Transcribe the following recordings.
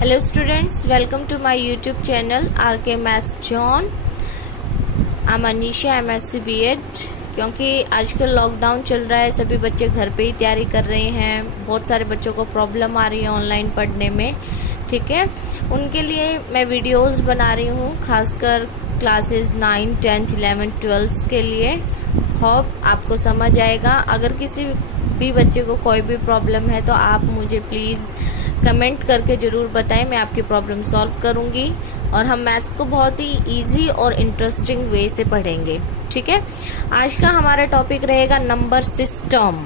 Hello students, welcome to my YouTube channel RK Maths zone. I am Anisha, MSc BEd। क्योंकि आजकल lockdown चल रहा है, सभी बच्चे घर पे ही तैयारी कर रहे हैं। बहुत सारे बच्चों को प्रॉब्लम आ रही है ऑनलाइन पढ़ने में, ठीक है। उनके लिए मैं वीडियोस बना रही हूँ, खासकर क्लासेस 9, 10, 11, 12 के लिए। होप आपको समझ आएगा। अगर किसी भी बच्चे को कोई भी प्रॉब्लम है तो आप मुझे प्लीज़ कमेंट करके ज़रूर बताएं, मैं आपकी प्रॉब्लम सॉल्व करूंगी। और हम मैथ्स को बहुत ही इजी और इंटरेस्टिंग वे से पढ़ेंगे, ठीक है। आज का हमारा टॉपिक रहेगा नंबर सिस्टम।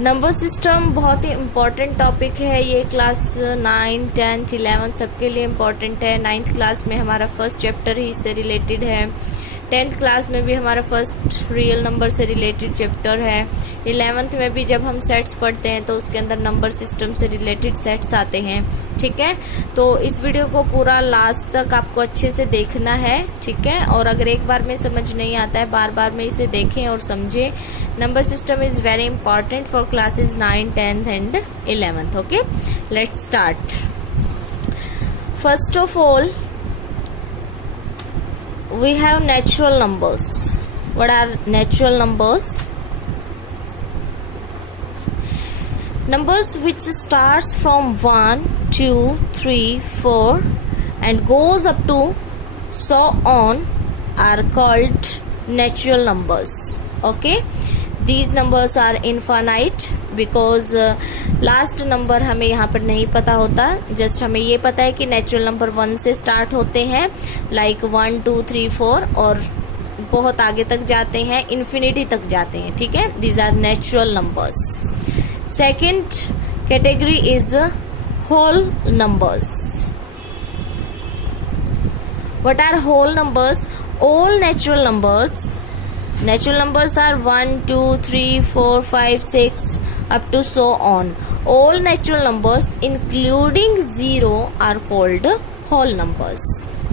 नंबर सिस्टम बहुत ही इम्पॉर्टेंट टॉपिक है। ये क्लास 9, 10, 11 सबके लिए इम्पॉर्टेंट है। 9th क्लास में हमारा फर्स्ट चैप्टर ही इससे रिलेटेड है। 10th क्लास में भी हमारा फर्स्ट रियल नंबर से रिलेटेड चैप्टर है। 11th में भी जब हम सेट्स पढ़ते हैं तो उसके अंदर नंबर सिस्टम से रिलेटेड सेट्स आते हैं, ठीक है। तो इस वीडियो को पूरा लास्ट तक आपको अच्छे से देखना है, ठीक है। और अगर एक बार में समझ नहीं आता है, बार बार में इसे देखें और समझें। Number system is very important for classes 9, 10 and 11th। Okay, let's start. First of all, we have natural numbers. What are natural numbers? Numbers which starts from 1, 2, 3, 4 and goes up to so on are called natural numbers. Okay, these numbers are infinite because last number हमें यहाँ पर नहीं पता होता। Just हमें ये पता है कि नेचुरल नंबर 1 से स्टार्ट होते हैं, लाइक 1, 2, 3, 4 और बहुत आगे तक जाते हैं, इन्फिनिटी तक जाते हैं, ठीक है। These are natural numbers. Second category is whole numbers. What are whole numbers? All natural numbers. Natural numbers are 1, 2, 3, 4, 5, 6 up to so on. All natural numbers including 0 are called whole numbers.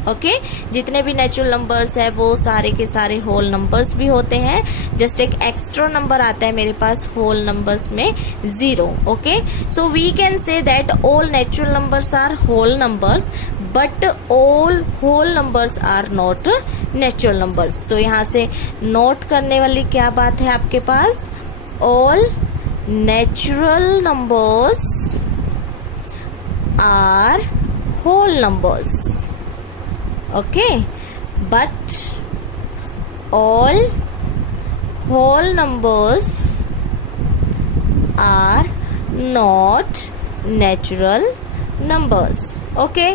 Okay? जितने भी natural numbers है वो सारे के सारे whole numbers भी होते हैं। जस्ट एक एक्स्ट्रा नंबर आता है मेरे पास होल नंबर्स में, 0. Okay, so we can say that all natural numbers are whole numbers but all whole numbers are not natural numbers. तो यहाँ से नोट करने वाली क्या बात है आपके पास? All natural numbers are whole numbers, okay, but all whole numbers are not natural numbers. Okay,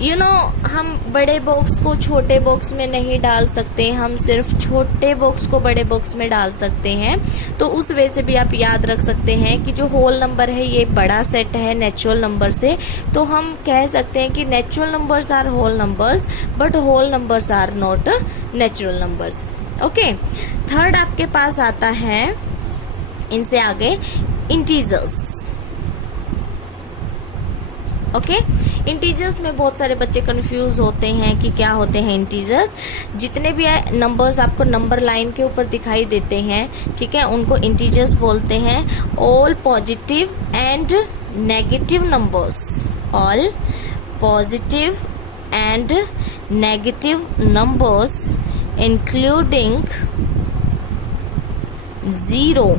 you know, हम बड़े बॉक्स को छोटे बॉक्स में नहीं डाल सकते, हम सिर्फ छोटे बॉक्स को बड़े बॉक्स में डाल सकते हैं। तो उस वे से भी आप याद रख सकते हैं कि जो होल नंबर है ये बड़ा सेट है नेचुरल नंबर से। तो हम कह सकते हैं कि natural numbers are whole numbers but whole numbers are not natural numbers. Okay, third आपके पास आता है इनसे आगे इंटीजर्स। ओके, इंटीजर्स में बहुत सारे बच्चे कंफ्यूज होते हैं कि क्या होते हैं इंटीजर्स। जितने भी नंबर्स आपको नंबर लाइन के ऊपर दिखाई देते हैं, ठीक है, उनको इंटीजर्स बोलते हैं। All positive and negative numbers, all positive and negative numbers including 0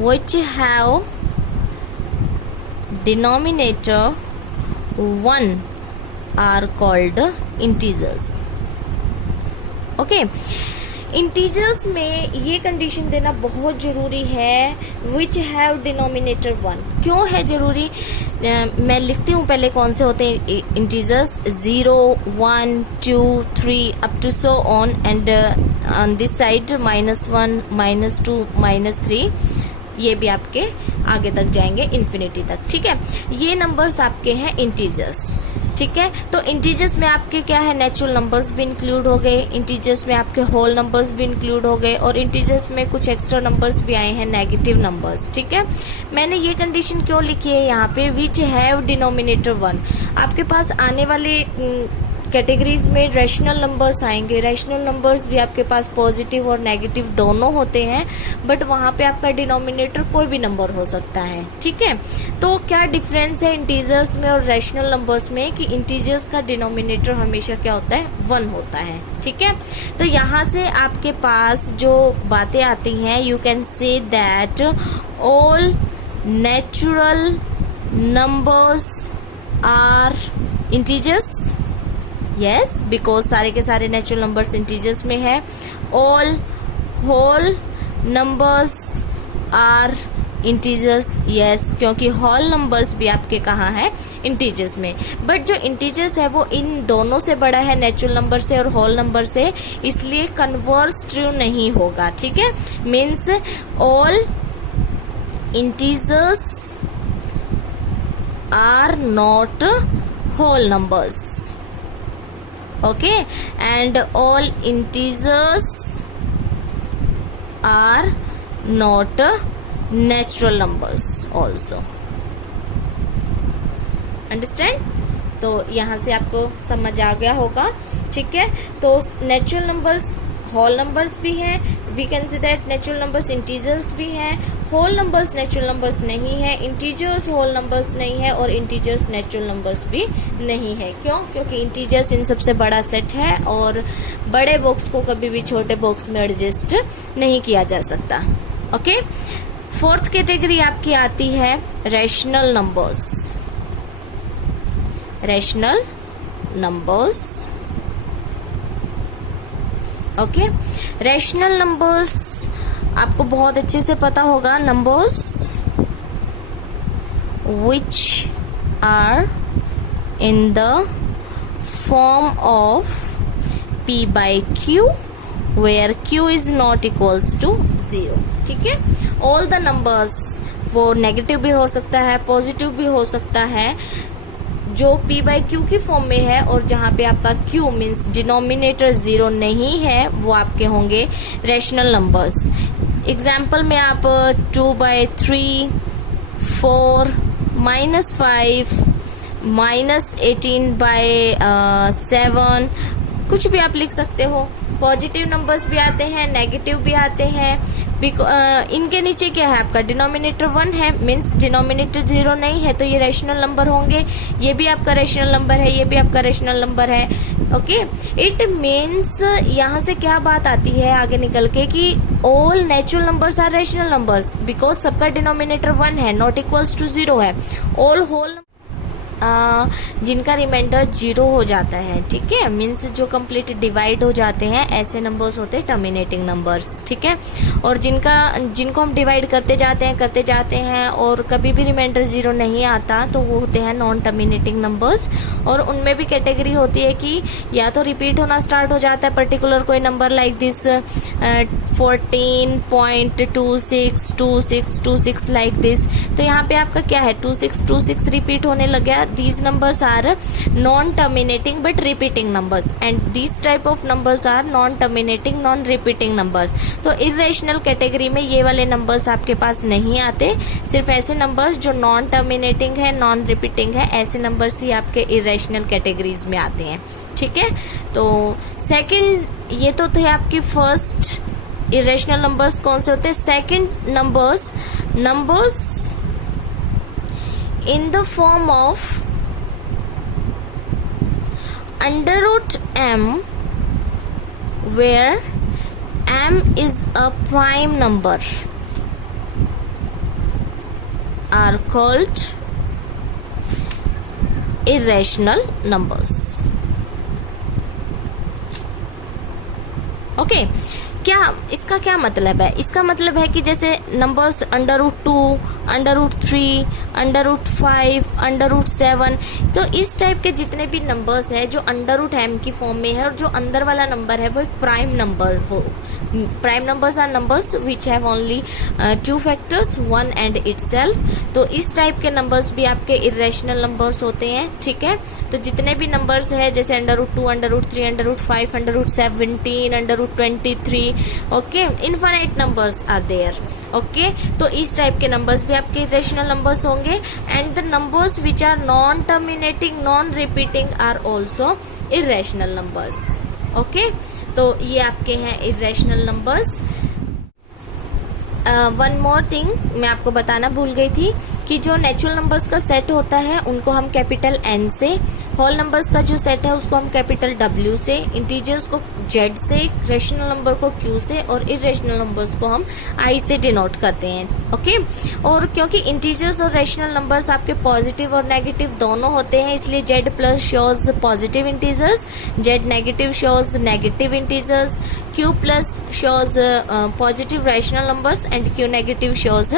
which have denominator 1 are called integers. Okay, integers में ये कंडीशन देना बहुत जरूरी है, which have denominator 1। क्यों है जरूरी? मैं लिखती हूँ पहले कौन से होते हैं integers. 0, 1, 2, 3 up to so on and on this side -1, -2, -3, ये भी आपके आगे तक जाएंगे इन्फिनिटी तक, ठीक है। ये नंबर्स आपके हैं इंटीजर्स, ठीक है। तो इंटीजर्स में आपके क्या है, नेचुरल नंबर्स भी इंक्लूड हो गए, इंटीजर्स में आपके होल नंबर्स भी इंक्लूड हो गए और इंटीजर्स में कुछ एक्स्ट्रा नंबर्स भी आए हैं, नेगेटिव नंबर्स, ठीक है। मैंने ये कंडीशन क्यों लिखी है यहाँ पे, विच हैव डिनोमिनेटर 1। आपके पास आने वाले कैटेगरीज में रैशनल नंबर्स आएंगे। रैशनल नंबर्स भी आपके पास पॉजिटिव और नेगेटिव दोनों होते हैं, बट वहां पे आपका डिनोमिनेटर कोई भी नंबर हो सकता है, ठीक है। तो क्या डिफरेंस है इंटीजर्स में और रैशनल नंबर्स में कि इंटीजर्स का डिनोमिनेटर हमेशा क्या होता है, 1 होता है, ठीक है। तो यहाँ से आपके पास जो बातें आती हैं, you can say that all natural numbers are integers. Yes, because सारे के सारे नेचुरल नंबर्स इंटीजर्स में है। All whole numbers are integers. Yes, क्योंकि होल नंबर्स भी आपके कहाँ है, इंटीजर्स में। बट जो इंटीजर्स है वो इन दोनों से बड़ा है, नेचुरल नंबर से और होल नंबर से, इसलिए कन्वर्स ट्रू नहीं होगा, ठीक है। Means all integers are not whole numbers, okay, and all integers are not natural numbers also. Understand? तो यहाँ से आपको समझ आ गया होगा, ठीक है। तो नेचुरल नंबर्स होल नंबर्स भी हैं, we can see that natural numbers integers भी हैं, होल नंबर्स नेचुरल नंबर्स नहीं है, इंटीजर्स होल नंबर्स नहीं है और इंटीजर्स नेचुरल नंबर्स भी नहीं है। क्यों? क्योंकि इंटीजर्स इन सबसे बड़ा सेट है और बड़े बॉक्स को कभी भी छोटे बॉक्स में एडजस्ट नहीं किया जा सकता, ओके। फोर्थ कैटेगरी आपकी आती है rational numbers. Rational numbers, okay. Rational numbers आपको बहुत अच्छे से पता होगा, numbers which are in the form of p by q where q is not equals to 0, ठीक है। ऑल द नंबर्स, वो नेगेटिव भी हो सकता है, पॉजिटिव भी हो सकता है, जो p बाई क्यू की फॉर्म में है और जहां पे आपका q मीन्स डिनोमिनेटर 0 नहीं है, वो आपके होंगे रैशनल नंबर्स। एग्जाम्पल में आप 2/3, 4, -5, -18/7 कुछ भी आप लिख सकते हो। पॉजिटिव नंबर्स भी आते हैं, नेगेटिव भी आते हैं। इनके नीचे क्या है, आपका डिनोमिनेटर 1 है, मीन्स डिनोमिनेटर 0 नहीं है, तो ये रैशनल नंबर होंगे। ये भी आपका रैशनल नंबर है, ये भी आपका रैशनल नंबर है, ओके। इट मीन्स यहाँ से क्या बात आती है आगे निकल के कि all natural numbers are rational numbers because सबका डिनोमिनेटर 1 है, नॉट इक्वल्स टू 0 है। ऑल होल जिनका रिमाइंडर 0 हो जाता है, ठीक है, मीन्स जो कंप्लीट डिवाइड हो जाते हैं, ऐसे नंबर्स होते हैं टर्मिनेटिंग नंबर्स, ठीक है। और जिनको हम डिवाइड करते जाते हैं और कभी भी रिमाइंडर 0 नहीं आता, तो वो होते हैं नॉन टर्मिनेटिंग नंबर्स। और उनमें भी कैटेगरी होती है कि या तो रिपीट होना स्टार्ट हो जाता है पर्टिकुलर कोई number, like this 14.262626 like this. तो यहाँ पे आपका क्या है, 2626 रिपीट होने लग गया। These numbers are non-terminating but repeating numbers, and these type of numbers are non-terminating, non-repeating numbers. तो irrational कैटेगरी में ये वाले नंबर्स आपके पास नहीं आते, सिर्फ ऐसे नंबर्स जो नॉन टर्मिनेटिंग है, नॉन रिपीटिंग है, ऐसे नंबर्स ही आपके irrational कैटेगरीज में आते हैं, ठीक है। तो सेकंड, ये तो थे आपकी फर्स्ट irrational नंबर्स कौन से होते हैं। Second numbers in the form of under root m where m is a prime number are called irrational numbers, okay। क्या इसका क्या मतलब है? इसका मतलब है कि जैसे नंबर्स √2, √3, √5, √7, तो इस टाइप के जितने भी नंबर्स है जो √m की फॉर्म में है और जो अंदर वाला नंबर है वो एक प्राइम नंबर हो। Prime numbers are numbers which have only 2 factors, 1 and itself. तो इस टाइप के नंबर्स भी आपके इरेशनल नंबर्स होते हैं, ठीक है। तो जितने भी नंबर्स है जैसे √2, √3, √5, √17, √23, okay, infinite numbers are there. Okay, तो इस टाइप के नंबर्स भी आपके इरेशनल नंबर्स होंगे। And the numbers which are non terminating, non repeating are also irrational numbers. Okay, तो ये आपके हैं irrational numbers. One more thing मैं आपको बताना भूल गई थी कि जो नेचुरल नंबर्स का सेट होता है उनको हम कैपिटल N से, होल नंबर्स का जो सेट है उसको हम कैपिटल W से, इंटीजर्स को Z से, रेशनल नंबर को Q से और इरेशनल नंबर्स को हम I से डिनोट करते हैं। ओके, और क्योंकि इंटीजर्स और रेशनल नंबर्स आपके पॉजिटिव और नेगेटिव दोनों होते हैं, इसलिए Z plus shows positive integers, Z negative shows negative integers, Q plus shows positive rational numbers and Q negative shows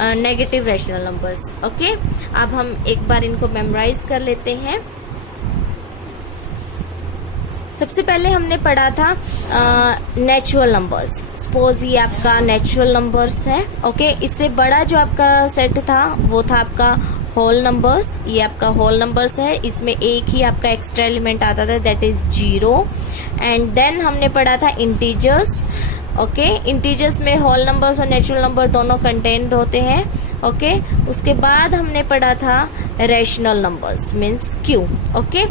negative rational numbers. Okay, अब हम एक बार इनको मेमोराइज कर लेते हैं। सबसे पहले हमने पढ़ा था नेचुरल नंबर्स। सपोज ये आपका नेचुरल नंबर्स है। ओके, इससे बड़ा जो आपका सेट था वो था आपका होल नंबर्स। ये आपका होल नंबर्स है, इसमें एक ही आपका एक्स्ट्रा एलिमेंट आता था, दैट इज 0। एंड देन हमने पढ़ा था इंटीजर्स। ओके, इंटीजर्स में होल नंबर्स और नेचुरल नंबर दोनों कंटेन्ड होते हैं। ओके, उसके बाद हमने पढ़ा था rational numbers means Q। Okay,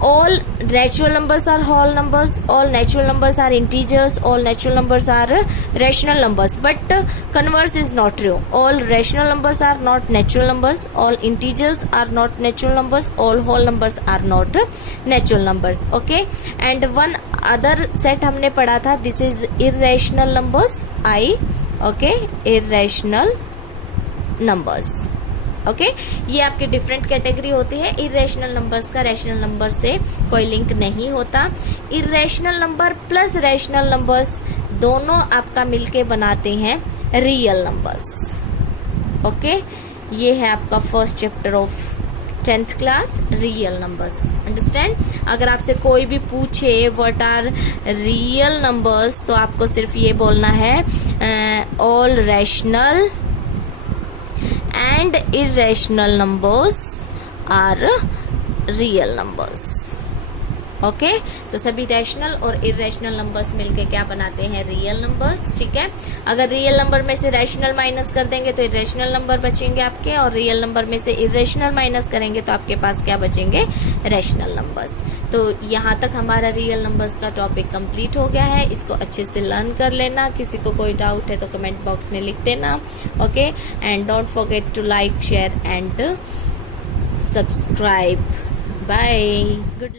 all natural numbers are whole numbers, all natural numbers are integers, all natural numbers are rational numbers, but converse is not true. All rational numbers are not natural numbers, all integers are not natural numbers, all whole numbers are not natural numbers. Okay, and one other set हमने पढ़ा था, this is irrational numbers, I. Okay, irrational numbers. Okay, ये आपके different category होती है। Irrational numbers का rational number से कोई लिंक नहीं होता। Irrational number plus rational numbers दोनों आपका मिलके बनाते हैं रियल नंबर्स। ओके, ये है आपका first chapter of 10th class, real numbers. Understand? अगर आपसे कोई भी पूछे व्हाट आर रियल नंबर्स तो आपको सिर्फ ये बोलना है all rational and irrational numbers are real numbers. Okay, तो सभी रैशनल और इरेशनल नंबर्स मिलके क्या बनाते हैं? Real numbers. ठीक है, अगर रियल नंबर में से रैशनल माइनस कर देंगे तो इरेशनल नंबर बचेंगे आपके, और रियल नंबर में से इरेशनल माइनस करेंगे तो आपके पास क्या बचेंगे? Rational numbers. तो यहाँ तक हमारा रियल नंबर्स का टॉपिक कंप्लीट हो गया है। इसको अच्छे से लर्न कर लेना। किसी को कोई डाउट है तो कमेंट बॉक्स में लिख देना। Okay, and don't forget to like, share and subscribe. Bye, good.